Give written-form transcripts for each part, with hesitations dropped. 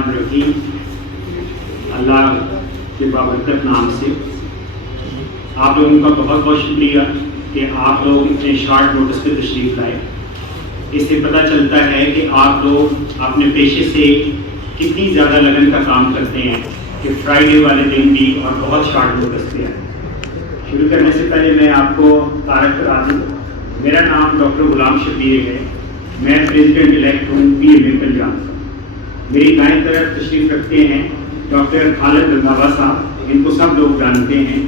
الرحمن الرحیم. اللہ کے بابرکت نام سے آپ لوگوں کا بہت بہت شکریہ کہ آپ لوگ اتنے شارٹ نوٹس پہ تشریف لائے. اس سے پتہ چلتا ہے کہ آپ لوگ اپنے پیشے سے کتنی زیادہ لگن کا کام کرتے ہیں کہ فرائیڈے والے دن بھی اور بہت شارٹ نوٹس پہ آئے. شروع کرنے سے پہلے میں آپ کو تعارف کرا دوں. میرا نام ڈاکٹر غلام شبیر ہے. میں پریزیڈنٹ الیکٹ ہوں PMA پنجاب کا. میری دائیں طرف تشریف رکھتے ہیں ڈاکٹر خالد رنداوا صاحب. ان کو سب لوگ جانتے ہیں.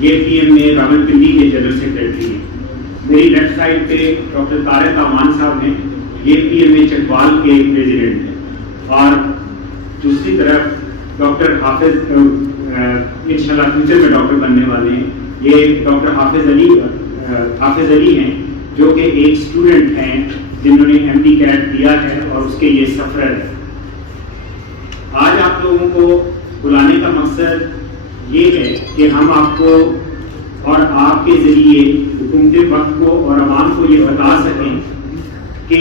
یہ PMA راولپنڈی کے جنرل سیکرٹری ہیں. میری لیفٹ سائڈ پہ ڈاکٹر طارق امان صاحب ہیں. یہ PMA چکوال کے پریزیڈنٹ ہیں. اور دوسری طرف ڈاکٹر حافظ انشاءاللہ فیوچر میں ڈاکٹر بننے والے ہیں. یہ ڈاکٹر حافظ علی ہیں جو کہ ایک اسٹوڈنٹ ہیں جنہوں نے MD کیٹ دیا ہے اور اس کے یہ سفرر ہے. آج آپ لوگوں کو بلانے کا مقصد یہ ہے کہ ہم آپ کو اور آپ کے ذریعے حکومت وقت کو اور عوام کو یہ بتا سکیں کہ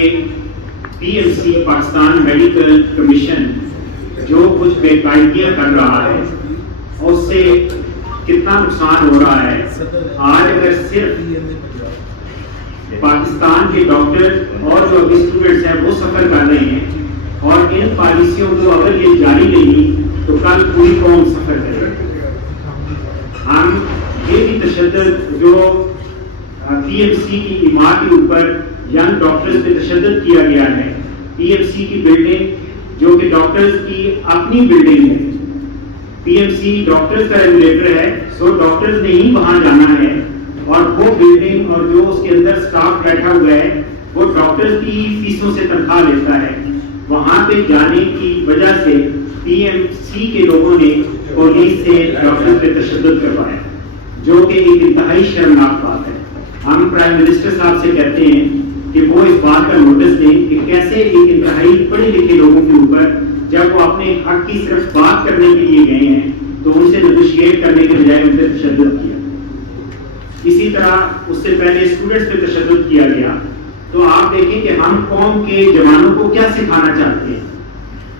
PMC پاکستان میڈیکل کمیشن جو کچھ بے قاعدگیاں کر رہا ہے اس سے کتنا نقصان ہو رہا ہے. آج اگر صرف پاکستان کے ڈاکٹر اور جو ابھی اسٹوڈنٹس ہیں وہ سفر کر رہے ہیں اور ان پالیسیوں کو اگر یہ جاری رہی تو کل پوری قوم سفر کرے. ہم یہ بھی تشدد جو PMC کی عمارت کے اوپر ینگ ڈاکٹرز پہ تشدد کیا گیا ہے. PMC کی بلڈنگ جو کہ ڈاکٹرز کی اپنی بلڈنگ ہے. PMC ڈاکٹرز کا ریگولیٹر ہے. سو ڈاکٹرز نے ہی وہاں جانا ہے اور وہ بلڈنگ اور جو اس کے اندر سٹاف بیٹھا ہوا ہے وہ ڈاکٹرز کی فیسوں سے تنخواہ لیتا ہے. وہاں پہ جانے کی وجہ سے PMC کے لوگوں نے پولیس سے ڈاکٹرز پہ تشدد کروایا جو کہ ایک انتہائی شرمناک بات ہے. ہم پرائم منسٹر صاحب سے کہتے ہیں کہ وہ اس بات کا نوٹس دیں کہ کیسے ایک انتہائی پڑھے لکھے لوگوں کے اوپر جب وہ اپنے حق کی صرف بات کرنے کے لیے گئے ہیں تو ان سے نیگوشیٹ کرنے کے بجائے ان سے تشدد کیا. اسی طرح اس سے پہلے اسٹوڈنٹس پہ تشدد کیا گیا. تو آپ دیکھیں کہ ہم قوم کے جوانوں کو کیا سکھانا چاہتے ہیں.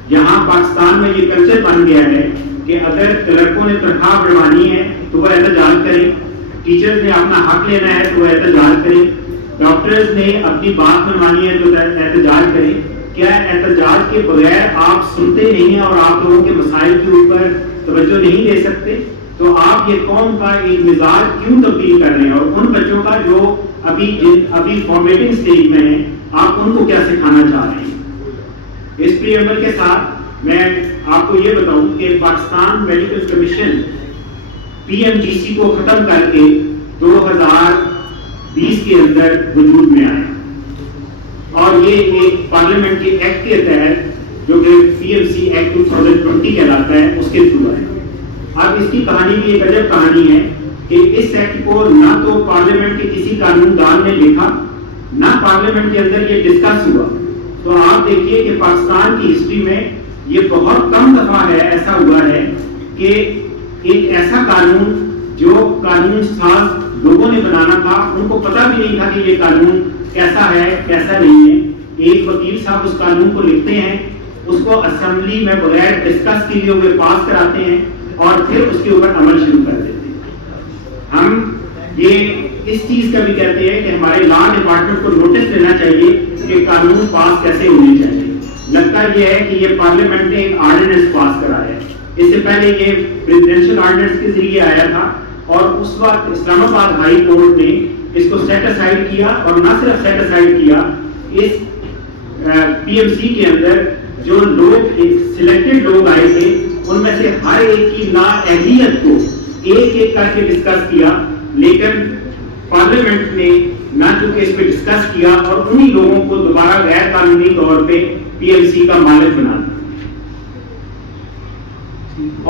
یہاں پاکستان میں یہ کلچر بن گیا ہے کہ اگر کلرکوں نے تنخواہ بڑھوانی ہے تو وہ احتجاج کریں, ٹیچرز نے اپنا حق لینا ہے تو وہ احتجاج کریں, ڈاکٹرز نے اپنی بات منوانی ہے تو احتجاج کریں. کیا احتجاج کے بغیر آپ سنتے نہیں ہیں اور آپ لوگوں کے مسائل کے اوپر توجہ نہیں دے سکتے؟ تو آپ یہ قوم کا ایک مزاج کیوں تبدیل کر رہے ہیں اور ان بچوں کا جو ابھی فارمیٹنگ سٹیج میں ہیں آپ ان کو کیا سکھانا چاہ رہے ہیں؟ اس پریمبل کے ساتھ میں آپ کو یہ بتاؤں کہ پاکستان میڈیکل کمیشن PMGC کو ختم کر کے 2020 کے اندر وجود میں آیا اور یہ ایک پارلیمنٹ کے ایکٹ کے تحت جو کہ PMC ایکٹ 2020 کہلاتا ہے اس کے تھرو ہے. اب اس کی کہانی بھی ایک عجب کہانی ہے کہ اس ایکٹ کو نہ تو پارلیمنٹ کے کسی قانون دان نے لکھا نہ پارلیمنٹ کے اندر یہ ڈسکس ہوا. تو آپ دیکھیے کہ پاکستان کی ہسٹری میں یہ بہت کم دفعہ ہے ایسا ہوا ہے کہ ایک ایسا قانون جو قانون ساز لوگوں نے بنانا تھا ان کو پتہ بھی نہیں تھا کہ یہ قانون کیسا ہے کیسا نہیں ہے. ایک وکیل صاحب اس قانون کو لکھتے ہیں, اس کو اسمبلی میں بغیر ڈسکس کیے ہوئے پاس کراتے ہیں اور پھر اس کے اوپر عمل شروع کر دیتے ہیں. ہم یہ اس چیز کا بھی کہتے ہیں کہ ہمارے لا ڈپارٹمنٹ کو نوٹس لینا چاہیے کہ قانون پاس کیسے ہونے چاہیے. لگتا یہ ہے کہ یہ پارلیمنٹ نے ایک آرڈیننس پاس کرایا ہے. اس سے پہلے یہ پریزیڈنشل آرڈیننس کے ذریعے آیا تھا اور اس وقت اسلام آباد ہائی کورٹ نے اس کو سیٹ اسائڈ کیا اور نہ صرف سیٹ اسائڈ کیا, اس PMC کے اندر جو لوگ سلیکٹڈ لوگ آئے تھے ان میں سے ہر ایک کی نااہلیت کو ایک ایک کر کے ڈسکس کیا, لیکن پارلیمنٹ نے نہ چونکہ اس پہ ڈسکس کیا اور انہی لوگوں کو دوبارہ غیر قانونی طور پہ PMC کا مالک بنا دیا.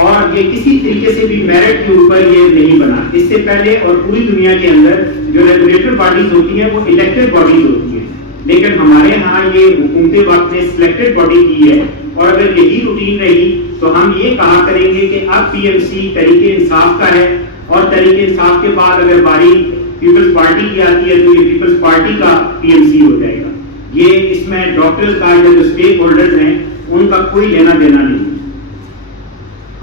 اور یہ کسی طریقے سے بھی میرٹ کے اوپر یہ نہیں بنا. اس سے پہلے اور پوری دنیا کے اندر جو ریگولیٹر باڈیز ہوتی ہیں وہ الیکٹڈ باڈیز ہوتی ہیں, لیکن ہمارے ہاں یہ حکومت وقت نے سلیکٹڈ باڈی کی ہے. اور اگر یہی روٹین رہی تو ہم یہ کہا کریں گے کہ اب PMC تحریک انصاف کا ہے اور تحریک انصاف کے بعد اگر باری پیپلز پارٹی کی آتی ہے تو یہ پیپلز پارٹی کا PMC ہو جائے گا. یہ اس میں ڈاکٹرز کا جو اسٹیک ہولڈرز ہیں ان کا کوئی لینا دینا نہیں.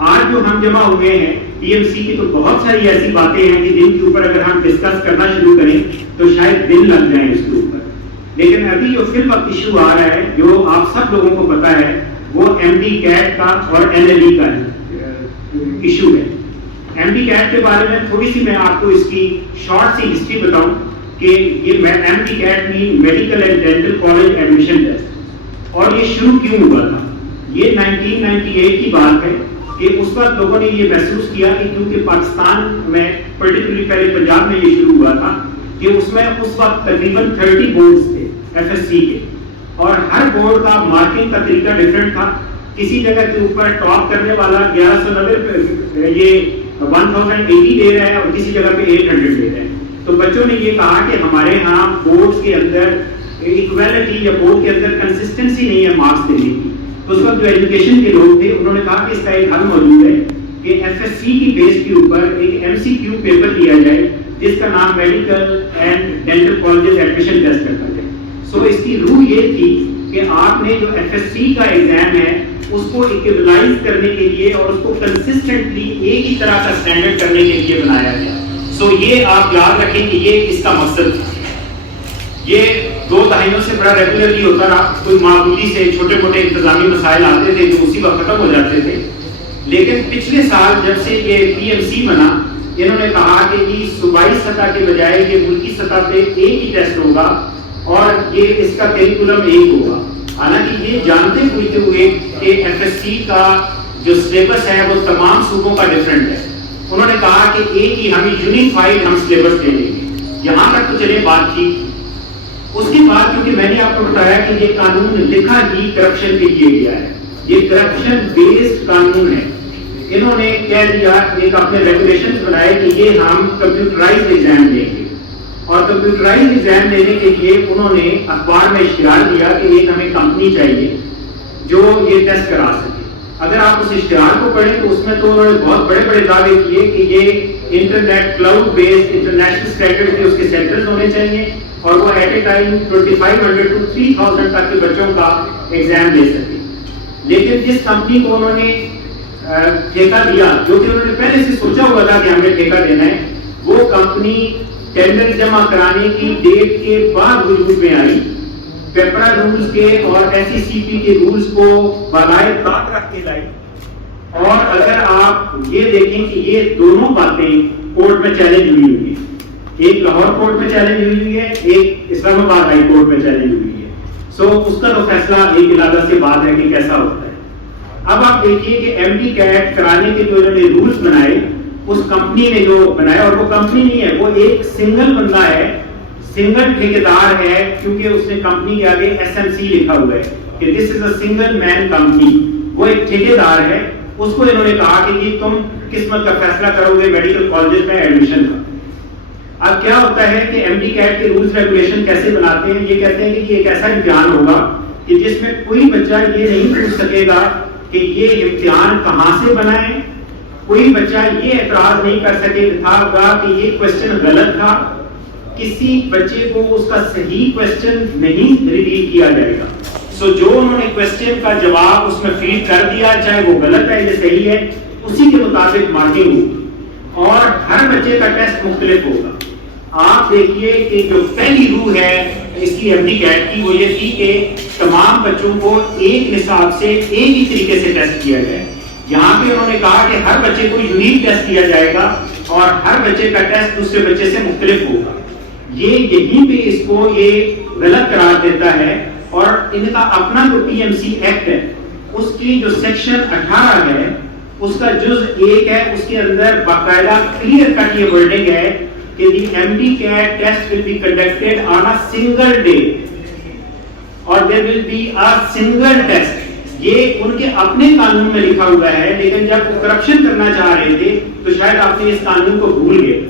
آج جو ہم جمع ہوئے ہیں پی ایم سی کی تو بہت ساری ایسی باتیں ہیں کہ جن کے اوپر اگر ہم ڈسکس کرنا شروع کریں تو شاید دن لگ جائیں اس کے اوپر. لیکن ابھی جو فی الوقت ایشو آ رہا ہے جو آپ سب لوگوں کو پتا ہے وہ ایم ڈی کیٹ کا اور این ایل ای کا ایشو ہے. ایم ڈی کیٹ کے بارے میں تھوڑی سی میں آپ کو اس کی شارٹ سی ہسٹری بتاؤں کہ یہ ایم ڈی کیٹ مین medical and dental college admission test. اور یہ شروع کیوں ہوا تھا؟ یہ 1998 کی بات ہے کہ اس وقت لوگوں نے یہ محسوس کیا کہ کیونکہ پاکستان میں پرٹیکولرلی پہلے پنجاب میں یہ شروع ہوا تھا کہ اس میں اس وقت تقریباً 30 بورڈز تھے ایف ایس سی کے اور ہر بورڈ کا مارکنگ کا طریقہ ڈفرینٹ تھا. کسی جگہ کے اوپر ٹاپ کرنے والا 1190 یہ 1080 دے رہا ہے اور کسی جگہ پہ 800 دے رہا ہے. تو بچوں نے یہ کہا کہ ہمارے ہاں بورڈز کے اندر ایکویلٹی یا بورڈ کے اندر کنسسٹنسی نہیں ہے مارکس دینے کی. تو اس وقت جو ایجوکیشن کے لوگ تھے انہوں نے کہا کہ اس کا ایک حل موجود ہے کہ ایف ایس سی کی بیس کے اوپر ایک ایم سی کیو پیپر لیا جائے جس کا نام medical and dental colleges admission test رکھا جائے. سو اس کی روح یہ تھی کہ آپ نے جو ایف ایس سی کا ایگزام ہے اس کو ایکویلائز کرنے کے لیے اور اس کو کنسسٹنٹلی ایک ہی طرح کا اسٹینڈرڈ کرنے کے لیے بنایا گیا. سو یہ آپ یاد رکھیں کہ یہ اس کا مقصد تھا. یہ 2 دہائیوں سے بڑا ریگولرلی ہوتا رہا. کوئی معمولی سے چھوٹے موٹے انتظامی مسائل آتے تھے جو اسی وقت ختم ہو جاتے تھے. لیکن پچھلے سال جب سے یہ پی ایم سی بنا انہوں نے کہا کہ یہ صوبائی سطح کے بجائے یہ ملکی سطح پہ ایک ہی ٹیسٹ ہوگا اور یہ اس کا کریکولم ایک ہوگا. حالانکہ یہ جانتے ہوئے کہ ایف ایس سی کا جو سلیبس ہے وہ تمام صوبوں کا ڈفرینٹ ہے. انہوں نے کہا کہ ایک ہی ہمیں یونیفائڈ ہم سلیبس دے دیں گے. یہاں تک تو چلے بات ٹھیک. اس کے بعد کیونکہ میں نے آپ کو بتایا کہ یہ قانون لکھا ہی کرپشن کے لیے گیا ہے, یہ کرپشن بیسڈ قانون ہے. انہوں نے کہہ دیا ایک اپنے ریگولیشنز بنائے کہ یہ ہم کمپیوٹرائز ایگزام دیں گے اور کمپیوٹرائز ایگزام دینے کے لیے انہوں نے اخبار میں اشتہار دیا کہ ایک ہمیں کمپنی چاہیے جو یہ ٹیسٹ کرا سکے. اگر آپ اس اشتہار کو پڑھیں تو اس میں تو انہوں نے بہت بڑے بڑے دعوے کیے کہ یہ internet cloud based international standard کے اس کے سینٹرز ہونے چاہیے اور وہ ایٹ اے ٹائم 2500 to 3000 تک کے بچوں کا ایگزام لے سکے. لیکن جس کمپنی کو انہوں نے ٹھیکہ دیا جو کہ انہوں نے پہلے سے سوچا ہوا تھا کہ ہمیں ٹھیکہ دینا ہے, وہ کمپنی ٹینڈر جمع کرانے کی ڈیٹ کے بعد وجود میں آئی. پیپرا رولز کے اور ایس ای سی پی کے رولز کو بالائے طاق رکھ کے لائی. اور اگر آپ یہ دیکھیں کہ یہ دونوں باتیں کورٹ میں چیلنج ہوئی ہوئی ہیں, ایک لاہور کورٹ میں چیلنج ہوئی ہے, ایک اسلام آباد ہائی کورٹ میں چیلنج ہوئی ہے. سو اس کا تو فیصلہ ایک علاقہ سے بات ہے کہ کیسا ہوتا ہے. اب آپ دیکھیے کہ ایم ڈی کیٹ کرانے کے جو انہوں نے رولز بنائے اس کمپنی نے جو بنایا, اور وہ کمپنی نہیں ہے, وہ ایک سنگل بندہ ہے, سنگل ٹھیکیدار ہے, کیونکہ اس نے کمپنی کے آگے ایس ایم سی لکھا ہوا ہے کہ دس از اے سنگل مین کمپنی. وہ ایک ٹھیکیدار ہے. اس کو انہوں نے کہا کہ یہ تم قسمت کا فیصلہ کرو گے میڈیکل کالجز میں ایڈمیشن کا. اب کیا ہوتا ہے کہ ایم ڈی کیٹ کے رولز ریگولیشن کیسے بناتے ہیں؟ یہ کہتے ہیں کہ یہ ایک ایسا امتحان ہوگا کہ جس میں کوئی بچہ یہ نہیں پوچھ سکے گا کہ یہ امتحان کہاں سے بنا ہے. کوئی بچہ یہ اعتراض نہیں کر سکے گا کہ یہ کوشچن غلط تھا. کسی بچے کو اس کا صحیح کوشچن نہیں ریویل کیا جائے گا. سو جو انہوں نے کوشچن کا جواب اس میں فیڈ کر دیا, چاہے وہ غلط ہے یا صحیح ہے, اسی کے مطابق مارکنگ ہوگی اور ہر بچے کا ٹیسٹ مختلف ہوگا. آپ دیکھیے کہ جو پہلی روح ہے اس کی ایم ڈی کیٹ کی وہ یہ تھی کہ تمام بچوں کو ایک نصاب سے ایک ہی طریقے سے ٹیسٹ کیا جائے. یہاں پہ انہوں نے کہا کہ ہر بچے کو یونیک ٹیسٹ کیا جائے گا اور ہر بچے کا ٹیسٹ دوسرے بچے سے مختلف ہوگا. یہ یہیں پہ اس کو یہ غلط قرار دیتا ہے. اور ان کا اپنا جو پی ایم سی ایکٹ ہے اس کی جو سیکشن 18 ہے اس کا جز 1 ہے, اس کے اندر باقاعدہ کلیئر کٹ یہ ورڈنگ ہے کہ the M D CAT test will be conducted on a single day اور there will be a single test. یہ ان کے اپنے قانون میں لکھا ہوا ہے, لیکن جب وہ کرپشن کرنا چاہ رہے تھے تو شاید آپ نے اس قانون کو بھول گئے.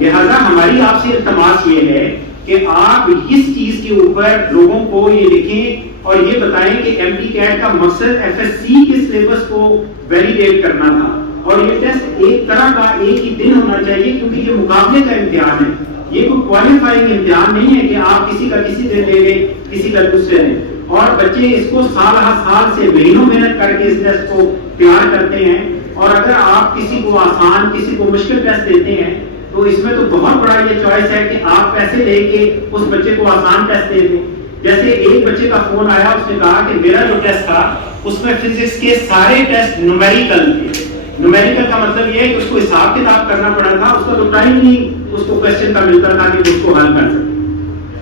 لہذا ہماری آپ سے التماس یہ ہے کہ آپ اس چیز کے اوپر لوگوں کو یہ لکھیں اور یہ بتائیں کہ ایم ڈی کیٹ کا مقصد ایف ایس سی کے سلیبس کو ویلیڈیٹ کرنا تھا اور یہ ٹیسٹ ایک طرح کا ایک ہی دن ہونا چاہیے کیونکہ یہ مقابلے کا امتحان ہے. یہ کوئی کوالیفائنگ امتحان نہیں ہے کہ آپ کسی کا کسی دن لے لیں کسی کا دوسرے دن. اور بچے اس کو سال ہر سال سے مہینوں محنت کر کے اس ٹیسٹ کو تیار کرتے ہیں. اور اگر آپ کسی کو آسان کسی کو مشکل ٹیسٹ دیتے ہیں تو اس میں تو بہت بڑا یہ چوائس ہے کہ آپ پیسے لے کے اس بچے کو آسان ٹیسٹ دے دیں. جیسے ایک بچے کا فون آیا, اس نے کہا کہ میرا جو ٹیسٹ تھا اس میں فزکس کے سارے ٹیسٹ نومیریکل تھے. نومیریکل کا مطلب یہ ہے کہ اس کو حساب کتاب کرنا پڑا تھا, اس کا تو ٹائم نہیں اس کو کوشچن کا ملتا تھا کہ اس کو حل کر سکے.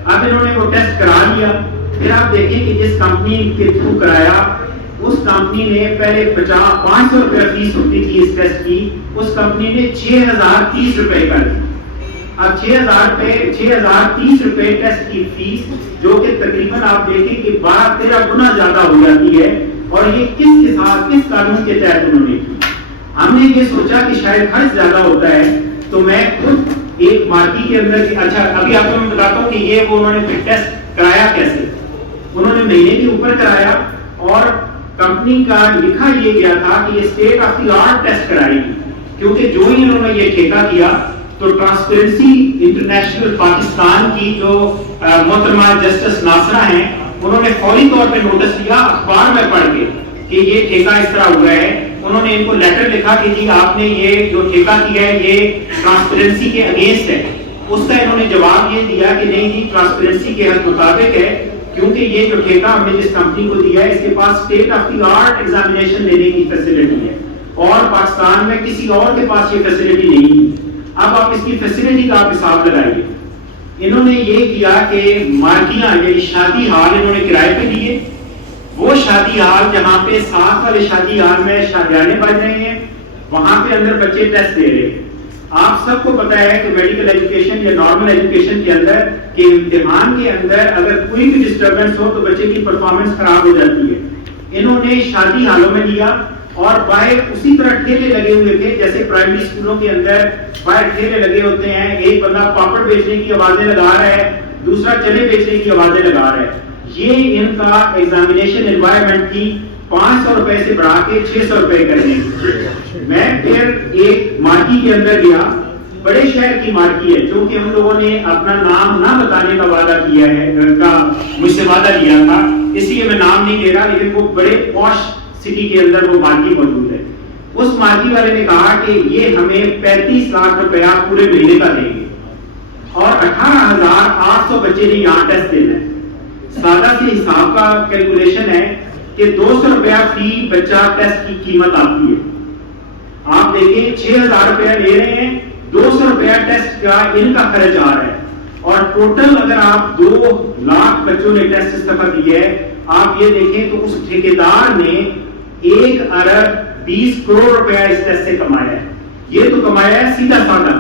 اب انہوں نے وہ ٹیسٹ کرا لیا. پھر آپ دیکھیں کہ جس کمپنی کے تھرو کرایا اس کمپنی نے پہلے 500 روپے فیس ہوتی تھی اس ٹیسٹ کی, اس کمپنی نے 6030 روپے کر دی. اب 6030 روپے ٹیسٹ کی فیس, جو کہ تقریباً آپ دیکھیں کہ 12-13 گنا زیادہ ہو جاتی ہے. اور یہ کس کے ساتھ کس قانون کے تحت انہوں نے کی. ہم نے یہ سوچا کہ شاید خرچ زیادہ ہوتا ہے, تو میں خود ایک مارکی کے اندر اچھا ابھی آپ کو میں بتاتا ہوں کہ یہ وہ انہوں نے ٹیسٹ کرایا کیسے. انہوں نے مہینے کے اوپر کرایا اور کمپنی کا لکھا یہ گیا تھا کہ یہ state of the art test کرائے گی, کیونکہ جو ہی انہوں نے یہ ٹھیکہ کیا تو ٹرانسپیرنسی انٹرنیشنل پاکستان کی جو محترمہ جسٹس ناصرہ ہیں, انہوں نے فوری طور پہ نوٹس لیا اخبار میں پڑھ کے کہ یہ ٹھیکہ اس طرح ہوا ہے. انہوں نے ان کو لیٹر لکھا کہ جی آپ نے یہ جو ٹھیکہ کیا ہے یہ ٹرانسپیرنسی کے اگینسٹ ہے. اس کا انہوں نے جواب یہ دیا کہ نہیں جی ٹرانسپیرنسی کے حد مطابق ہے, کیونکہ یہ جو ٹھیکہ ہم نے جس کمپنی کو دیا ہے اس کے پاس state of the art examination لینے کی فیسلٹی ہے اور پاکستان میں کسی اور کے پاس یہ فیسلٹی نہیں ہے. اب آپ اس کی فیسلٹی کا آپ حساب لگائیے. انہوں نے یہ کیا کہ مارکیاں یعنی شادی ہال انہوں نے کرائے پہ دیے. وہ شادی ہال جہاں پہ ساتھ والے شادی ہال میں شادیانے بج رہے ہیں, وہاں پہ اندر بچے ٹیسٹ دے رہے ہیں. آپ سب کو پتا ہے کہ میڈیکل ایجوکیشن یا نارمل ایجوکیشن کے اندر کہ امتحان کے اندر اگر کوئی بھی ڈسٹربنس ہو تو بچے کی پرفارمنس خراب ہو جاتی ہے. انہوں نے شادی ہالوں میں لیا اور باہر اسی طرح ٹھیلے لگے ہوئے تھے جیسے پرائمری اسکولوں کے اندر باہر ٹھیلے لگے ہوتے ہیں. ایک بندہ پاپڑ بیچنے کی آوازیں لگا رہا ہے, دوسرا چنے بیچنے کی آوازیں لگا رہا ہے. یہ ان کا ایگزامینیشن انوائرمنٹ تھی 500 روپے سے بڑھا کے 600 روپے کرنے. میں پھر ایک مارکی کے اندر گیا, بڑے شہر کی مارکی ہے, جو کہ ہم لوگوں نے اپنا نام نہ بتانے کا وعدہ کیا ہے, مجھ سے وعدہ لیا تھا, اس لیے میں نام نہیں لے رہا, لیکن وہ بڑے پوش سٹی کے اندر وہ مارکی موجود ہے. اس مارکی والے نے کہا کہ یہ ہمیں 35 لاکھ روپیہ پورے مہینے کا دیں گے اور 18,800 بچے نے یہاں ٹیسٹ دینا ہے. سادہ سی حساب کا کیلکولیشن ہے کہ 200 روپیہ فی بچہ ٹیسٹ کی قیمت آتی ہے. آپ دیکھیں 6,000 روپیہ لے رہے ہیں, 200 روپیہ ٹیسٹ کا ان کا خرچ آ رہا ہے, اور ٹوٹل اگر آپ 2 لاکھ بچوں نے ٹیسٹ اس دفعہ دیے ہے, آپ یہ دیکھیں تو اس ٹھیکیدار نے 1 ارب 20 کروڑ روپیہ اس ٹیسٹ سے کمایا ہے. یہ تو کمایا ہے سیدھا سادہ.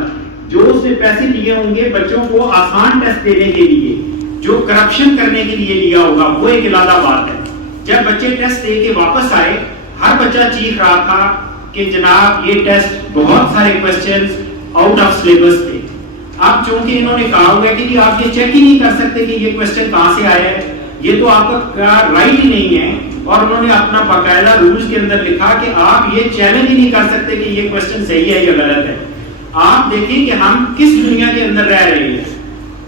جو اس نے پیسے لیے ہوں گے بچوں کو آسان ٹیسٹ دینے کے لیے, جو کرپشن کرنے کے لیے لیا ہوگا, وہ ایک علیحدہ بات ہے. جب بچے ٹیسٹ دے کے واپس آئے, ہر بچہ چیخ رہا تھا کہ جناب یہ ٹیسٹ بہت سارے کوسچنز آؤٹ آف سلیبس تھے. اب چونکہ انہوں نے کہا ہوا ہے کہ جی آپ یہ چیک ہی نہیں کر سکتے کہ یہ کوسچن کہاں سے آیا ہے, یہ تو آپ کا رائٹ ہی نہیں ہے, اور انہوں نے اپنا باقاعدہ رولز کے اندر لکھا کہ آپ یہ چیلنج ہی نہیں کر سکتے کہ یہ کوسچن صحیح ہے یا غلط ہے. آپ دیکھیں کہ ہم کس دنیا کے اندر رہ رہے ہیں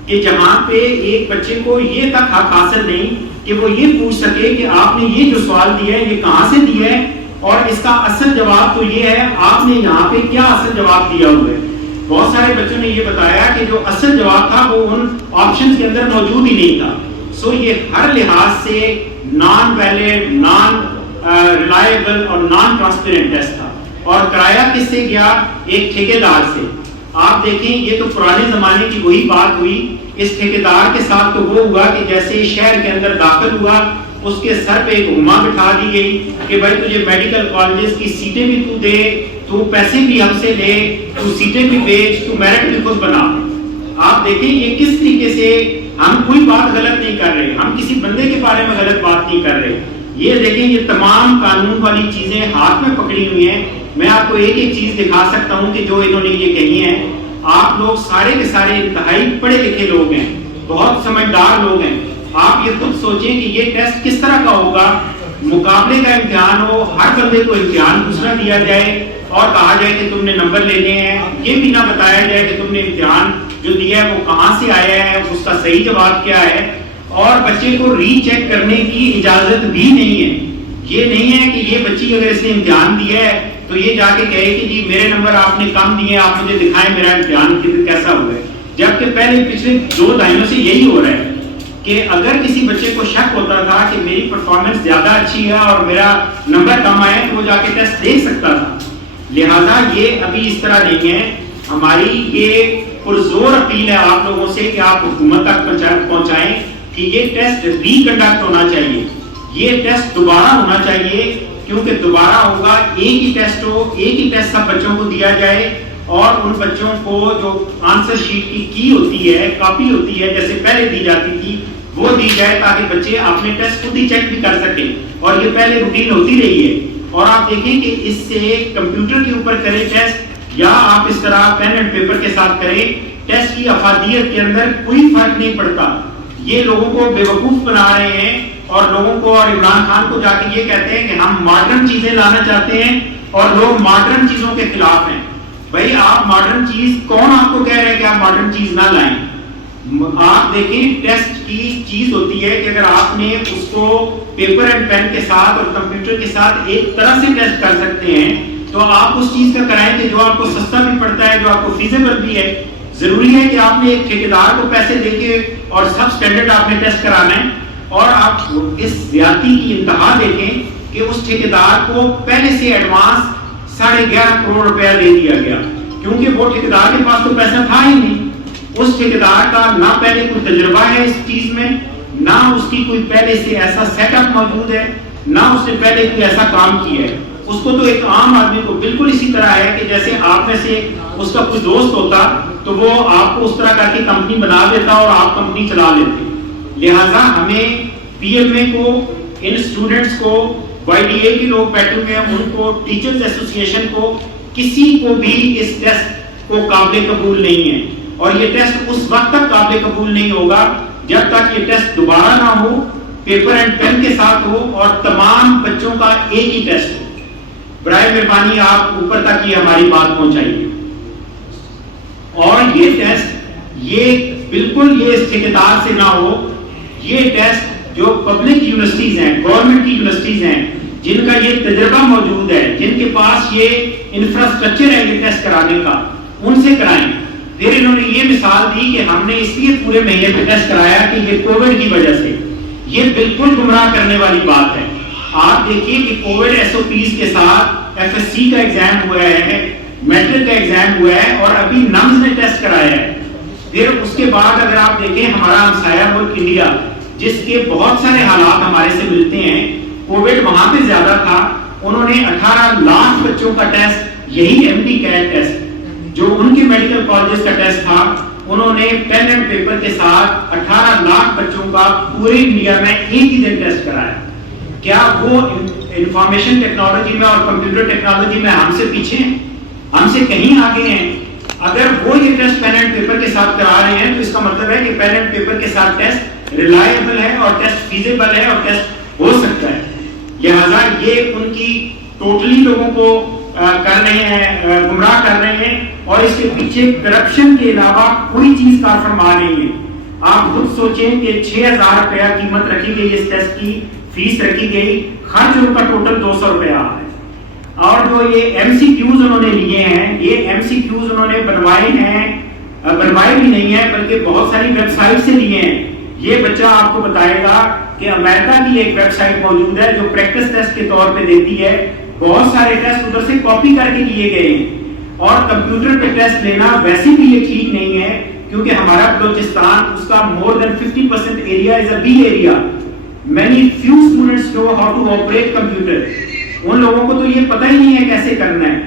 کہ جہاں پہ ایک بچے کو یہ تک حق حاصل نہیں کہ وہ یہ پوچھ سکے کہ آپ نے یہ جو سوال دیا ہے یہ کہاں سے دیا ہے, اور اس کا اصل جواب تو یہ ہے آپ نے یہاں پہ کیا اصل جواب دیا ہوا ہے. بہت سارے بچوں نے یہ بتایا کہ جو اصل جواب تھا وہ ان آپشنز کے اندر موجود ہی نہیں تھا. سو یہ ہر لحاظ سے نان ویلڈ, نان ریلائبل اور نان ٹرانسپیرنٹ ٹیسٹ تھا. اور کرایا کس سے گیا؟ ایک ٹھیکیدار سے. آپ دیکھیں یہ تو پرانے زمانے کی وہی بات ہوئی. اس ٹھیکیدار کے ساتھ تو وہ ہوا کہ جیسے شہر کے اندر داخل ہوا اس کے سر پہ ایک ہما بٹھا دی گئی کہ بھائی تجھے میڈیکل کالجز کی سیٹیں بھی تو دے, تو پیسے بھی ہم سے لے, تو سیٹیں بھی بیچ, تو میرٹ بھی خود بنا. آپ دیکھیں یہ کس طریقے سے, ہم کوئی بات غلط نہیں کر رہے, ہم کسی بندے کے بارے میں غلط بات نہیں کر رہے. یہ دیکھیں یہ تمام قانون والی چیزیں ہاتھ میں پکڑی ہوئی ہیں. میں آپ کو ایک ایک چیز دکھا سکتا ہوں کہ جو انہوں نے یہ کہی ہیں. آپ لوگ سارے کے سارے انتہائی پڑھے لکھے لوگ ہیں, بہت سمجھدار لوگ ہیں. آپ یہ خود سوچیں کہ یہ ٹیسٹ کس طرح کا ہوگا. مقابلے کا امتحان ہو, ہر بندے کو امتحان دوسرا دیا جائے اور کہا جائے کہ تم نے نمبر لینے ہیں, یہ بھی نہ بتایا جائے کہ تم نے امتحان جو دیا ہے وہ کہاں سے آیا ہے, اس کا صحیح جواب کیا ہے. اور بچے کو ری چیک کرنے کی اجازت بھی نہیں ہے. یہ نہیں ہے کہ یہ بچی اگر اس نے امتحان دیا ہے تو یہ جا کے کہے کہ جی میرے نمبر آپ نے کم دیے, آپ مجھے دکھائیں میرا امتحان کیسا ہوا ہے. جبکہ پہلے پچھلے 2 دہائیوں سے یہی ہو رہا ہے کہ اگر کسی بچے کو شک ہوتا تھا کہ میری پرفارمنس زیادہ اچھی ہے اور میرا نمبر کم آیا تو وہ جا کے ٹیسٹ دیکھ سکتا تھا. لہذا یہ ابھی اس طرح نہیں ہے. ہماری یہ پرزور اپیل ہے آپ لوگوں سے کہ آپ حکومت تک پہنچائیں کہ یہ ٹیسٹ ری کنڈکٹ ہونا چاہیے, یہ ٹیسٹ دوبارہ ہونا چاہیے, کیونکہ دوبارہ ہوگا, ایک ہی ٹیسٹ ہو, ایک ہی ٹیسٹ سب بچوں کو دیا جائے اور ان بچوں کو جو آنسر شیٹ کی ہوتی ہے, کاپی ہوتی ہے جیسے پہلے دی جاتی تھی, وہ دی جائے تاکہ بچے اپنے ٹیسٹ خود ہی چیک بھی کر سکیں. اور یہ پہلے روٹین ہوتی رہی ہے. اور آپ دیکھیں کہ اس سے کمپیوٹر کے اوپر کریں ٹیسٹ یا آپ اس طرح پین اینڈ پیپر کے ساتھ کریں, ٹیسٹ کی افادیت کے اندر کوئی فرق نہیں پڑتا. یہ لوگوں کو بے وقوف بنا رہے ہیں اور لوگوں کو اور عمران خان کو جا کے یہ کہتے ہیں کہ ہم ماڈرن چیزیں لانا چاہتے ہیں اور لوگ ماڈرن چیزوں کے خلاف ہیں. بھائی آپ ماڈرن چیز, کون آپ کو کہہ رہے ہیں کہ آپ ماڈرن چیز نہ لائیں؟ آپ دیکھیں ٹیسٹ کی چیز ہوتی ہے کہ اگر آپ نے اس کو پیپر اینڈ پین کے ساتھ اور کمپیوٹر کے ساتھ ایک طرح سے ٹیسٹ کر سکتے ہیں تو آپ اس چیز کا کرائیں کہ جو آپ کو سستا بھی پڑتا ہے, جو آپ کو فیزیبل بھی ہے. ضروری ہے کہ آپ نے ایک ٹھیکیدار کو پیسے دے کے اور سب سٹینڈرڈ آپ نے ٹیسٹ کرانا ہے. اور آپ اس زیادتی کی انتہا دیکھیں کہ اس ٹھیکیدار کو پہلے سے ایڈوانس 11.5 کروڑ روپیہ دے دیا گیا, کیونکہ وہ ٹھیکیدار کے پاس تو پیسہ تھا ہی نہیں. اس ٹھیکیدار کا نہ پہلے کوئی تجربہ ہے اس چیز میں, نہ اس کی کوئی پہلے سے ایسا سیٹ اپ موجود ہے, نہ اس نے پہلے کوئی ایسا کام کیا ہے. اس کو تو ایک عام آدمی کو بالکل اسی طرح ہے کہ جیسے آپ میں سے اس کا کوئی دوست ہوتا تو وہ آپ کو اس طرح کر کے کمپنی بنا دیتا اور آپ کمپنی چلا لیتے. لہٰذا ہمیں پی ایم اے کو, ان اسٹوڈنٹس کو, وائی ڈی اے کے لوگ بیٹھے ہوئے ہیں ان کو, ٹیچرز ایسوسی ایشن کو, کسی کو بھی اس ٹیسٹ کو قابل قبول نہیں ہے. اور یہ ٹیسٹ اس وقت تک قابل قبول نہیں ہوگا جب تک یہ ٹیسٹ دوبارہ نہ ہو, پیپر اینڈ پین کے ساتھ ہو اور تمام بچوں کا ایک ہی ٹیسٹ ہو. برائے مہربانی آپ اوپر تک یہ ہماری بات پہنچائیے. اور یہ ٹیسٹ یہ بالکل یہ اس ٹھیکیدار سے نہ ہو. یہ ٹیسٹ جو پبلک یونیورسٹیز ہیں, گورنمنٹ کی یونیورسٹیز ہیں, جن کا یہ تجربہ موجود ہے, جن کے پاس یہ انفراسٹرکچر ہے یہ ٹیسٹ کرانے کا, ان سے کرائیں. پھر انہوں نے یہ مثال دی کہ ہم نے اس لیے پورے مہینے پہ ٹیسٹ کرایا کہ یہ کووڈ کی وجہ سے. یہ بالکل گمراہ کرنے والی بات ہے. آپ دیکھیے کہ کووڈ ایس او پیز کے ساتھ ایف ایس سی کا ایگزام ہوا ہے, میٹرک کا ایگزام ہوا ہے اور ابھی نمز نے ٹیسٹ کرایا ہے. پھر اس کے بعد اگر آپ دیکھیں ہمارا ہمسایہ ملک انڈیا, جس کے بہت سارے حالات ہمارے سے ملتے ہیں, کووڈ وہاں پہ زیادہ تھا. انہوں نے 18 لاکھ بچوں کا ٹیسٹ, یہی ایم ڈی کیٹ ٹیسٹ جو ان کے میڈیکل کالجز کا ٹیسٹ تھا, انہوں نے پین اینڈ پیپر کے ساتھ 18 لاکھ بچوں کا پورے انڈیا میں ایک ہی دن ٹیسٹ کرایا. کیا وہ انفارمیشن ٹیکنالوجی میں اور کمپیوٹر ٹیکنالوجی میں ہم سے پیچھے ہیں؟ ہم سے کہیں آگے ہیں. اگر وہ یہ ٹیسٹ پین اینڈ پیپر کے ساتھ کرا رہے ہیں تو اس کا مطلب ہے کہ پین اینڈ پیپر کے ساتھ ٹیسٹ ریلائبل ہے اور ٹیسٹ فیزیبل ہے اور ٹیسٹ ہو سکتا ہے. لہذا یہ ان کی ٹوٹلی لوگوں کو کر رہے ہیں, گمراہ کر رہے ہیں, اور اس کے پیچھے کرپشن کے علاوہ کوئی چیز کار فرما نہیں ہے. آپ خود سوچیں کہ 6000 روپیہ قیمت رکھی گئی اس ٹیسٹ کی, فیس رکھی گئی, خرچ ان کا ٹوٹل 200 روپیہ ہے. اور جو یہ ایم سی کیوز انہوں نے لیے ہیں, یہ ایم سی کیوز انہوں نے بنوائے ہیں, بنوائے بھی نہیں ہیں بلکہ بہت ساری ویب سائٹ سے لیے ہیں. یہ بچہ آپ کو بتائے گا کہ امریکہ کی ایک ویب سائٹ موجود ہے جو پریکٹس ٹیسٹ کے طور پہ دیتی ہے. بہت سارے ٹیسٹ ادھر سے کاپی کر کے لیے گئے ہیں. اور کمپیوٹر پہ ٹیسٹ لینا ویسے بھی یہ ٹھیک نہیں ہے, کیونکہ ہمارا بلوچستان, اس کا more than 50% area is a B area. Many few students know how to operate computer. ان لوگوں کو تو یہ پتہ ہی نہیں ہے کیسے کرنا ہے.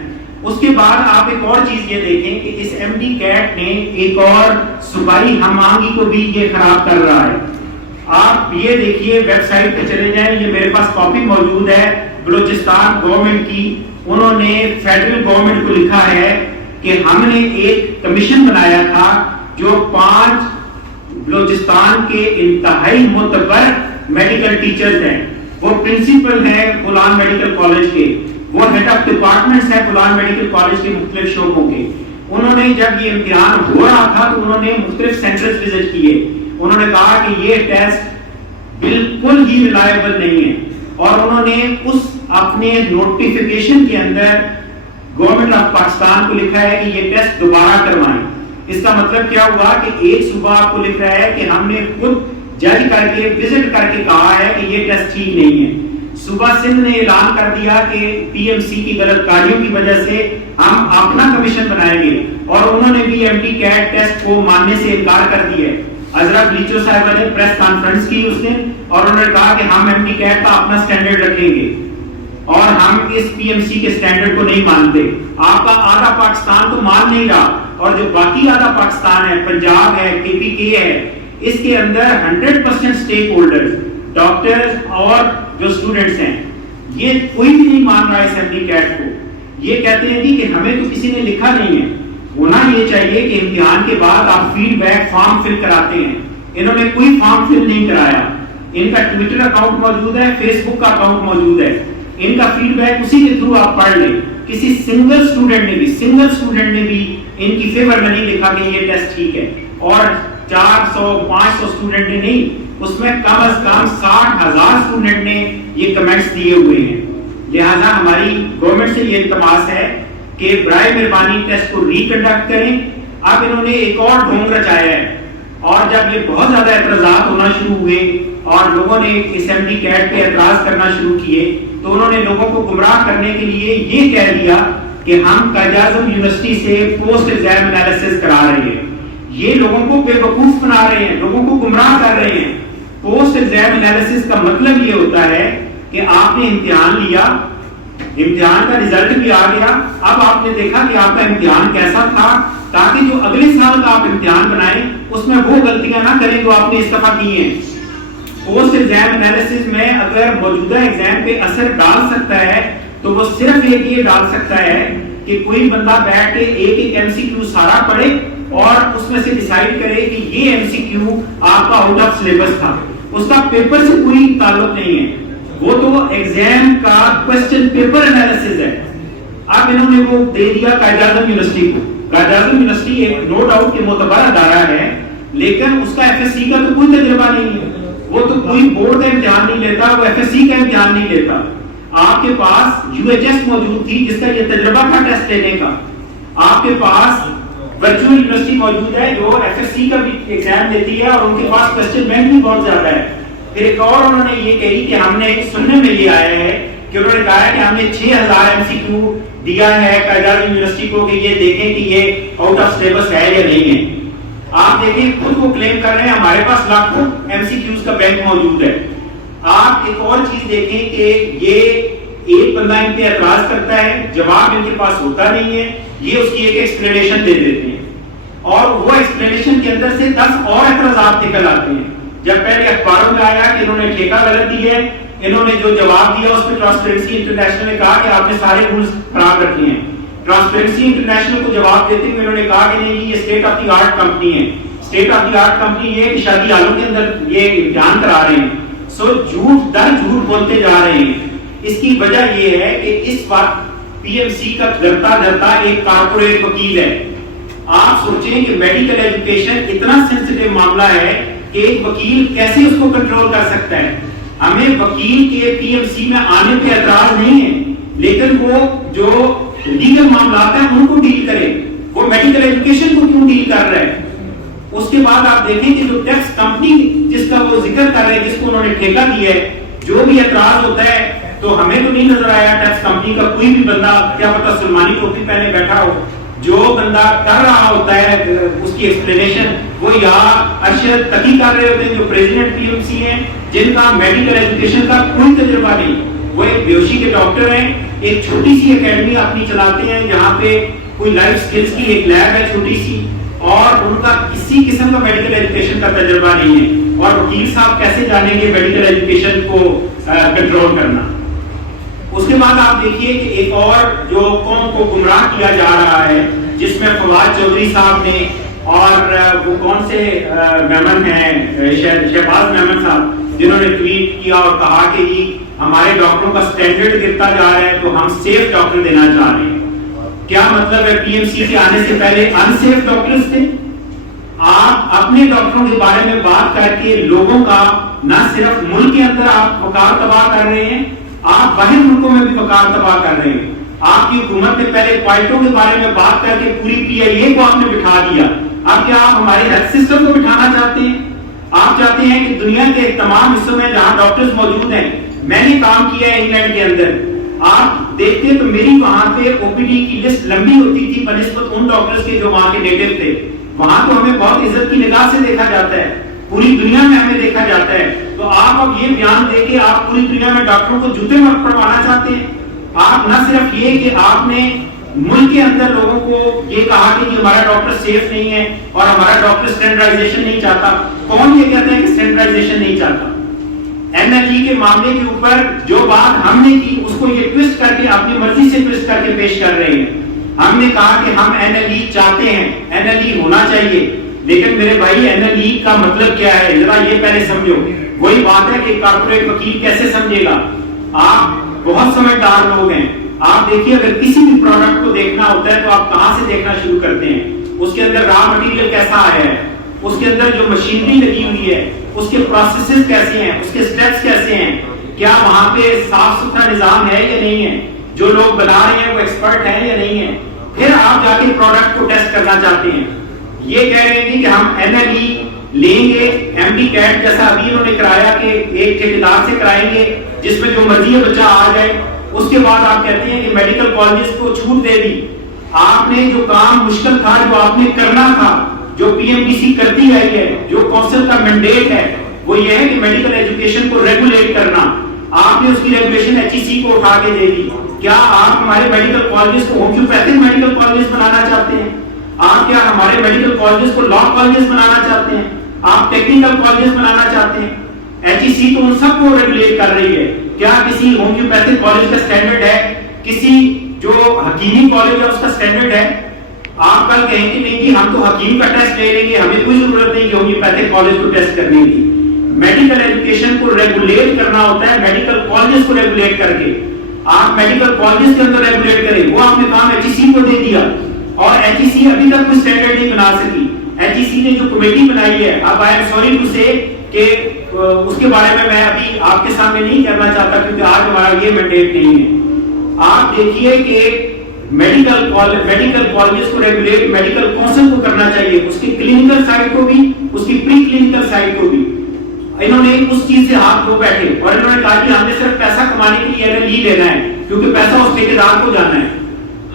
اس کے بعد آپ ایک اور چیز یہ دیکھیں کہ اس ایم ڈی کیٹ نے ایک اور صوبائی ہم آہنگی کو بھی یہ خراب کر رہا ہے. آپ یہ دیکھیے, ویب سائٹ پہ چلے جائیں, یہ میرے پاس کاپی موجود ہے بلوچستان گورنمنٹ کی. انہوں نے فیڈرل گورنمنٹ کو لکھا ہے کہ ہم نے ایک کمیشن بنایا تھا جو 5 بلوچستان کے انتہائی معتبر میڈیکل ٹیچرز ہیں. وہ پرنسپل ہیں بولان میڈیکل کالج کے, وہ ہیڈ آف ڈپارٹمنٹس ہیں بولان میڈیکل کالج کے مختلف شعبوں کے. انہوں نے جب یہ امتحان ہو رہا تھا تو انہوں نے مختلف سینٹرز وزٹ کیے. انہوں نے کہا کہ یہ ٹیسٹ بالکل ہی ریلائبل نہیں ہے. اور انہوں نے اس اپنے نوٹیفیکیشن کے اندر گورنمنٹ آف پاکستان کو لکھا ہے کہ یہ ٹیسٹ دوبارہ کروائیں. اس کا مطلب کیا ہوا کہ ایک صبح آپ کو لکھ رہا ہے کہ ہم نے خود جج کر کے وزٹ کر کے کہا ہے کہ یہ ٹیسٹ ٹھیک نہیں ہے. صبح سندھ نے اعلان کر دیا کہ پی ایم سی کی غلط کاریوں کی وجہ سے ہم اپنا کمیشن بنائیں گے, اور انہوں نے بھی ایم ٹی کیٹ ٹیسٹ کو ماننے سے انکار کر دیا ہے. عذرا بلیچو صاحبہ نے پریس کانفرنس کی اس نے, اور انہوں نے کہا کہ ہم ایم ٹی کیٹ کا اپنا سٹینڈرڈ رکھیں گے اور ہم اس پی ایم سی کے سٹینڈرڈ کو نہیں مانتے. آپ کا آدھا پاکستان تو مان نہیں رہا, اور جو باقی آدھا پاکستان ہے, پنجاب ہے, کے پی کے ہے, اس کے اندر 100% سٹیک ہولڈرز, ڈاکٹرز اور جو اسٹوڈنٹس ہیں, یہ کوئی بھی نہیں مان رہا ہے اس ایم ٹی کیٹ کو. یہ کہتے ہیں کہ ہمیں تو کسی نے لکھا نہیں ہے. ہونا یہ چاہیے کہ امتحان کے بعد آپ فیڈ بیک فارم فل کراتے ہیں. انہوں نے کوئی فارم فل نہیں کرایا. ان کا ٹویٹر اکاؤنٹ موجود ہے, فیس بک کا اکاؤنٹ موجود ہے, ان کا فیڈ بیک اسی کے تھرو آپ پڑھ لیں. کسی سنگل اسٹوڈنٹ نے بھی ان کی فیور میں نہیں لکھا کہ یہ ٹیسٹ ٹھیک ہے. اور 400-500 اسٹوڈنٹ نے نہیں, اس میں کم از کم 60,000 اسٹوڈنٹ نے یہ کمنٹس دیے ہوئے ہیں. لہذا ہماری گورنمنٹ سے یہ التماس ہے کہ برائے مہربانی ٹیسٹ کو ریکنڈکٹ کریں. اب انہوں نے ایک اور ڈھونگ رچایا ہے, اور جب یہ بہت زیادہ اعتراضات ہونا شروع ہوئے اور لوگوں نے اس ایم ٹی کیٹ پہ اعتراض کرنا شروع کیے, تو انہوں نے لوگوں کو گمراہ کرنے کے لیے یہ کہہ دیا کہ ہم قائد اعظم یونیورسٹی سے پوسٹ ایگزام انالیسس کرا رہے ہیں. یہ لوگوں کو بے وقوف بنا رہے ہیں, لوگوں کو گمراہ کر رہے ہیں. پوسٹ ایگزام انالیسس کا مطلب یہ ہوتا ہے کہ آپ نے امتحان لیا, امتحان کا رزلٹ بھی آ گیا, اب آپ نے دیکھا کہ آپ کا امتحان کیسا تھا, تاکہ جو اگلے سال کا آپ امتحان بنائیں اس میں وہ غلطیاں نہ کریں جو آپ نے اس دفعہ کی ہیں. پوسٹ ایگزام انالیسس میں اگر موجودہ ایگزام پہ اثر ڈال سکتا ہے تو وہ صرف ایک یہ ڈال سکتا ہے کہ کوئی بندہ بیٹھ کے ایک ایم سی کیو سارا پڑھے اور اس میں سے ڈیسائیڈ کرے کہ یہ ایم سی کیو آپ کا آؤٹ آف سلیبس تھا. اس کا پیپر سے کوئی تعلق نہیں ہے, وہ تو ایگزام کا کوسچن پیپر انالیسس ہے. اب انہوں نے وہ دے دیا قائد اعظم یونیورسٹی کو. قائد اعظم یونیورسٹی ایک نو ڈاؤٹ کے معتبر ادارہ ہے, لیکن اس کا ایف ایس سی کا تو کوئی تجربہ نہیں ہے. وہ تو کوئی بورڈ کا امتحان نہیں لیتا, وہ ایف ایس سی کا امتحان نہیں لیتا. آپ کے پاس یو ایچ ایس موجود تھی جس کا یہ تجربہ تھا ٹیسٹ لینے کا. آپ کے پاس ورچوئل یونیورسٹی موجود ہے جو ایف ایس سی کا بھی ایگزام دیتی ہے, اور ان کے پاس کوسچن بینک بھی بہت زیادہ ہے. پھر ایک اور انہوں نے یہ کہی کہ ہم نے سننے میں یہ آیا ہے کہ انہوں نے کہا ہے کہ ہم نے 6,000 ایم سی کیو دیا ہے قائد اعظم یونیورسٹی کو کہ یہ دیکھیں کہ یہ آؤٹ آف سلیبس ہے یا نہیں ہے. آپ دیکھیں خود کو کلیم کر رہے ہیں ہمارے پاس لاکھوں ایم سی کیوز کا بینک موجود ہے. آپ ایک اور چیز دیکھیں کہ یہ ایک بندہ ان پہ اعتراض کرتا ہے, جواب ان کے پاس ہوتا نہیں ہے, یہ اس کی ایک ایکسپلینیشن دے دیتے ہیں, اور وہ ایکسپلینیشن کے اندر سے 10 اور اعتراضات نکل آتے ہیں. جب پہلے اخباروں میں آیا کہ انہوں نے ٹھیکہ غلط دی ہے, انہوں نے جو جواب دیا اس پہ ٹرانسپیرنسی انٹرنیشنل نے کہا کہ آپ نے سارے رولز خراب رکھے ہیں. ٹرانسپیرنسی انٹرنیشنل کو جواب دیتے ہوئے انہوں نے کہا کہ نہیں یہ state of the art company ہے. State of the art company یہ کہ شادی ہالوں کے اندر یہ امتحان کرا رہے ہیں. سو جھوٹ در جھوٹ بولتے جا رہے ہیں. اس کی وجہ یہ ہے کہ اس وقت پی ایم سی کا ڈرتا ایک کارپوریٹ وکیل ہے. آپ سوچیں کہ میڈیکل ایجوکیشن اتنا سینسٹیو معاملہ ہے کہ ایک وکیل کیسے اس کو کنٹرول کر سکتا ہے. ہمیں وکیل کے پی ایم سی میں آنے پہ اعتراض نہیں ہے, لیکن وہ جو لیگل معاملات ہیں ان کو ڈیل کرے. وہ میڈیکل ایجوکیشن کو کیوں ڈیل کر رہا ہے؟ اس کے بعد آپ دیکھیں کہ جو ٹیکس کمپنی جس کا وہ ذکر کر رہے ہیں, جس کو انہوں نے ٹھیکہ دیا ہے, جو بھی اعتراض ہوتا ہے تو ہمیں تو نہیں نظر آیا ٹیکس کمپنی کا کوئی بھی بندہ, کیا پتا سلمانی ٹوپی پہنے بیٹھا ہو, جو بندہ کر رہا ہوتا ہے اس کی ایکسپلینیشن وہ یا ارشد تقی کر رہے ہوتے ہیں جو پریزیڈنٹ پی ایم سی ہیں, جن کا میڈیکل ایجوکیشن کا کوئی تجربہ نہیں. وہ ایک بیہوشی کے ڈاکٹر ہیں, ایک چھوٹی سی اکیڈمی اپنی چلاتے ہیں جہاں پہ کوئی لائف سکلز کی ایک لیب ہے چھوٹی سی, اور ان کا کسی قسم کا میڈیکل ایجوکیشن کا تجربہ نہیں ہے. اور وکیل صاحب کیسے جانیں گے میڈیکل ایجوکیشن کو کنٹرول کرنا. اس کے بعد آپ دیکھیے کہ ایک اور جو قوم کو گمراہ کیا جا رہا ہے, جس میں فواد چودھری صاحب نے اور وہ کون سے میمن ہیں شہباز میمن صاحب, جنہوں نے ٹویٹ کیا اور کہا کہ ہمارے ڈاکٹروں کا سٹینڈرڈ گرتا جا رہا ہے تو ہم سیف ڈاکٹر دینا چاہ رہے ہیں. کیا مطلب ہے؟ پی ایم سی کے آنے سے پہلے ان سیف ڈاکٹرز تھے. آپ اپنے ڈاکٹروں کے بارے میں بات کر کے لوگوں کا نہ صرف ملک کے اندر آپ وقار تباہ کر رہے ہیں، آپ باہر ملکوں میں بھی وقار تباہ کر رہے ہیں. آپ کی حکومت نے پہلے کوائٹوں کے بارے میں بات کر کے پوری PIA کو آپ نے بٹھا دیا. اب کیا آپ ہمارے ہیلتھ سسٹم کو بٹھانا چاہتے ہیں؟ آپ چاہتے ہیں کہ دنیا کے تمام حصوں میں جہاں ڈاکٹرز موجود ہیں، میں نے کام کیا ہے انگلینڈ کے اندر، آپ دیکھتے تو میری وہاں پہ OPD کی لسٹ لمبی ہوتی تھی بنسبت ان ڈاکٹرز کے جو وہاں کے نیٹو تھے. وہاں تو ہمیں بہت عزت کی نگاہ سے دیکھا جاتا ہے، پوری دنیا میں ہمیں دیکھا جاتا ہے. تو آپ اب یہ بیان دے کے آپ پوری دنیا میں ڈاکٹروں کو جوتے میں پڑوانا چاہتے ہیں. آپ نہ صرف یہ کہ آپ نے ملک کے اندر لوگوں کو یہ کہا کہ ہمارا ڈاکٹر سیف نہیں ہے اور ہمارا ڈاکٹر اسٹینڈرڈائزیشن نہیں چاہتا. کون یہ کہتا ہے کہ اسٹینڈرڈائزیشن نہیں چاہتا؟ NLE کے معاملے کے اوپر جو بات ہم نے کی اس کو یہ ٹویسٹ کر کے اپنی مرضی سے ٹویسٹ کر کے پیش کر رہے ہیں. ہم نے کہا کہ ہم NLE چاہتے ہیں، NLE ہونا چاہیے. لیکن میرے بھائی NLE کا مطلب کیا ہے ذرا یہ پہلے سمجھو. وہی بات ہے کہ کارپوریٹ وکیل کیسے سمجھے گا؟ آپ بہت سمجھدار لوگ ہیں. آپ دیکھیے اگر کسی بھی پروڈکٹ کو دیکھنا ہوتا ہے تو آپ کہاں سے دیکھنا شروع کرتے ہیں؟ اس کے اندر را مٹیریل کیسا آیا ہے، اس کے اندر جو مشینری لگی ہوئی ہے اس کے پروسیسز کیسے ہیں، اس کے سٹیپس کیسے ہیں، کیا وہاں پہ صاف ستھرا نظام ہے یا نہیں ہے، جو لوگ بنا رہے ہیں وہ ایکسپرٹ ہیں یا نہیں ہے. پھر آپ جا کے پروڈکٹ کو ٹیسٹ کرنا چاہتے ہیں. یہ کہہ رہے ہیں کہ ہم NLE لیں گے، MD CAT جیسا ابھی انہوں نے کرایا کہ ایک ٹھیکیدار سے کرائیں گے جس میں جو مرضی بچہ آ جائے. اس کے بعد آپ کہتے ہیں کہ میڈیکل کالجز کو چھوٹ دے دی. آپ نے جو کام مشکل تھا، جو آپ نے کرنا تھا، جو PMDC کرتی آئی ہے، جو کونسل کا مینڈیٹ ہے، وہ یہ ہے کہ میڈیکل ایجوکیشن کو ریگولیٹ کرنا. آپ نے اس کی ریگولیشن HEC کو اٹھا کے دے دی. کیا آپ ہمارے میڈیکل کالجز کو ہومیوپیتھک میڈیکل کالجز بنانا چاہتے ہیں؟ آپ کیا ہمارے میڈیکل کالجز کو لا کالجز بنانا چاہتے ہیں؟ آپ ٹیکنیکل کالجز بنانا چاہتے ہیں؟ HEC تو ان سب کو ریگولیٹ کر رہی ہے. کیا کسی ہومیوپیتھک کالج کا سٹینڈرڈ ہے؟ کسی جو حکیمی کالج ہے اس کا سٹینڈرڈ ہے؟ آپ کل کہیں کہ نہیں کہ ہم تو حکیم کا ٹیسٹ لے لیں گے، ہمیں کوئی ضرورت نہیں کہ ہومیوپیتھک کالج کو ٹیسٹ کرنے کی. میڈیکل ایجوکیشن کو ریگولیٹ کرنا ہوتا ہے میڈیکل کالجز کو ریگولیٹ کر کے. آپ میڈیکل کالجز کے اندر ریگولیٹ کریں. وہ آپ نے کام HEC کو دے دیا اور HEC ابھی تک کوئی سٹینڈرڈ نہیں بنا سکی. HEC نے جو کمیٹی بنائی ہے، اب آئی ایم سوری ٹو سے کہ اس کے بارے میں ابھی آپ کے سامنے نہیں کرنا چاہتا کیونکہ آج ہمارا یہ مینڈیٹ نہیں ہے. آپ دیکھیے کہ میڈیکل کالجز کو ریگولیٹ میڈیکل کونسل کو کرنا چاہیے، اس کی کلینکل سائڈ کو بھی، اس کی پری کلینکل سائڈ کو بھی. انہوں نے اس چیز سے ہاتھ دھو بیٹھے اور انہوں نے کہا کہ ہم نے صرف پیسہ کمانے کے لیے NLE لینا ہے کیونکہ پیسہ اس ٹھیکیدار کو جانا ہے.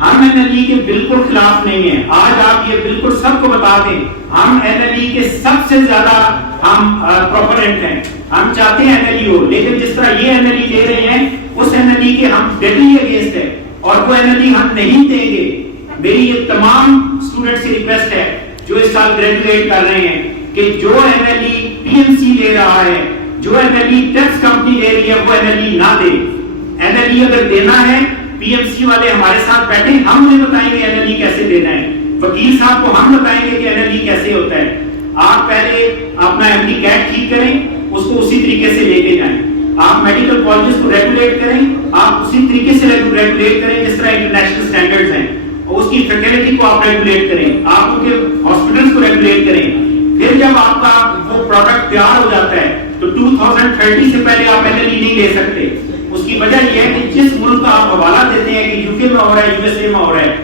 ہم NLE کے بالکل خلاف نہیں ہیں. آج آپ یہ بالکل سب کو بتا دیں، ہم NLE کے سب سے زیادہ ہم پروپرنٹ ہیں. ہم چاہتے ہیں NLE ہو، لیکن جس طرح یہ NLE دے رہے ہیں اس NLE کے ہم ڈیٹلی اگینسٹ ہیں اور وہ NLE ہم نہیں دیں گے. میری یہ تمام اسٹوڈنٹ سے ریکویسٹ ہے جو اس سال گریجویٹ کر رہے ہیں کہ جو NLE PMC لے رہا ہے، جو NLE ٹیکس کمپنی لے رہی ہے، وہ NLE نہ دے. NLE اگر دینا ہے PMC والے ہمارے ساتھ بیٹھے، ہم انہیں بتائیں گے NLE کیسے دینا ہے. وکیل صاحب کو ہم بتائیں گے کہ NLE کیسے ہوتا ہے. آپ پہلے اپنا MD CAT ٹھیک کریں، اس کو اسی طریقے سے لے کے جائیں. آپ میڈیکل کالجز کو ریگولیٹ کریں، آپ اسی طریقے سے ریگولیٹ کریں جس طرح انٹرنیشنل سٹینڈرڈز ہیں، اور اس کی فیکلٹی کو آپ ریگولیٹ کریں، آپ ان کے ہاسپٹلس کو ریگولیٹ کریں. پھر جب آپ کا وہ پروڈکٹ تیار ہو جاتا ہے تو 2030 سے پہلے آپ NLE نہیں لے سکتے. اس کی وجہ یہ ہے کہ جس ملک کا آپ حوالہ دیتے ہیں کہ UK میں ہو رہا ہے، USA میں ہو رہا ہے،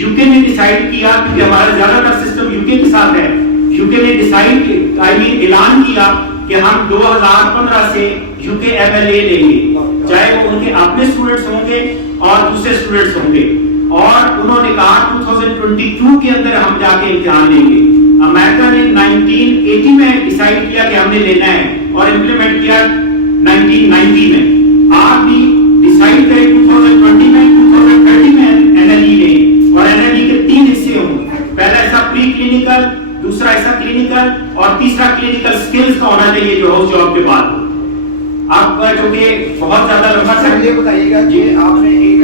UK نے ڈیسائیڈ کیا کہ ہمارا زیادہ تر سسٹم UK کے ساتھ ہے. UK نے ڈیسائیڈ اعلان کیا کہ ہم 2015 سے UK MLA لیں گے، چاہے وہ ان کے اپنے اسٹوڈنٹس ہوں گے اور دوسرے اسٹوڈنٹس ہوں گے. اور انہوں نے کہا 2022 کے اندر ہم جا کے امتحان لیں گے. امریکہ نے 1980 میں ڈیسائیڈ کیا کہ ہم نے لینا ہے اور امپلیمنٹ کیا 1990 میں. آپ بھی ڈیسائیڈ کریں 2020 میں 2030 میں NLE لیں اور NLE کے 3 حصے ہوں. پہلا حصہ پری کلینکل، دوسرا حصہ کلینکل اور تیسرا کلینکل سکلز کا ہونا چاہیے جو ہاؤس جاب کے بعد. آپ کا جو کہ بہت زیادہ لمبا یہ بتائیے گا کہ آپ نے ایک